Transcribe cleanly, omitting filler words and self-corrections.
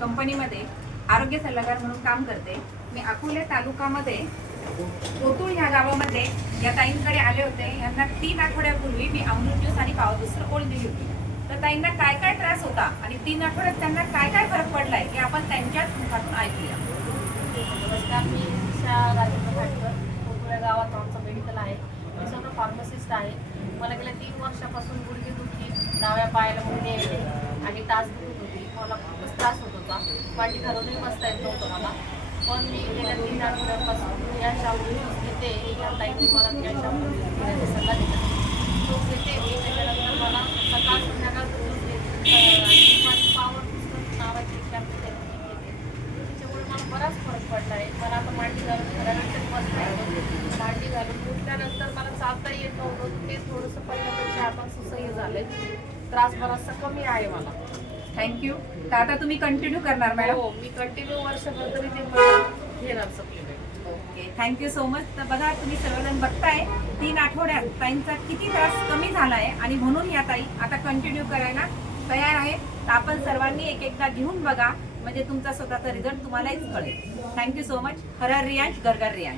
कंपनीमध्ये आरोग्य सल्लागार म्हणून काम करते. मी अकोले तालुक्यामध्ये कोतुळ ह्या गावामध्ये या ताईंकडे आले होते. यांना 3 आठवड्यापूर्वी मी अमृत ज्यूस आणि पावडर ओळ दिली होती. तर ताईंना काय काय त्रास होता आणि 3 आठवड्यात त्यांना काय काय फरक पडलाय हे आपण त्यांच्याच मुखातून ऐकूया. नमस्कार, मी निशा राजेंद्र खाटकर. कोतुळ गावात आमचं मेडिकल आहे. मी स्वतः फार्मसिस्ट आहे. मला गेल्या 3 वर्षापासून गुडघे दुखी, डाव्या पायाला मुंगे येणे आणि टाच दुखत होती. मला खूपच त्रास होत होता. मांडी घालूनही बसता येत नव्हतं मला. पण मी गेल्या 3 आठवड्यापासून या शॅम्पू घेते. या ताईंनी मला या शॅम्पू घेण्याचा सल्ला दिला. तो घेते मी. त्याच्यानंतर मला सकाळ संध्याकाळ माझी पावर नावाची शॅम्पू घेते. त्याच्यामुळे मला बराच फरक पडला आहे. मला आता मांडी घालून घरानंतर बसता येतं. मांडी घालून उठल्यानंतर मला चालता येत नव्हतं. ते थोडंसं पहिल्यापेक्षा आता सुसह्य झालंय. त्रास बराचसा कमी आहे मला. थँक्यू. तर आता तुम्ही कंटिन्यू करणार मॅडम? हो, मी कंटिन्यू वर्षभर तरी ते मला घेणार supplement. Okay, thank you so much. तर बघा, तुम्ही सर्वजण बघताय 3 आठवड्यात ताईंचा किती त्रास कमी झालाय आणि म्हणून या ताई आता कंटिन्यू करायला तयार आहे. तर आपण सर्वांनी एक एकदा घेऊन बघा, म्हणजे तुमचा स्वतःचा रिझल्ट तुम्हालाच कळेल. Thank you so much. हर हर रियांश, घर घर रियांश.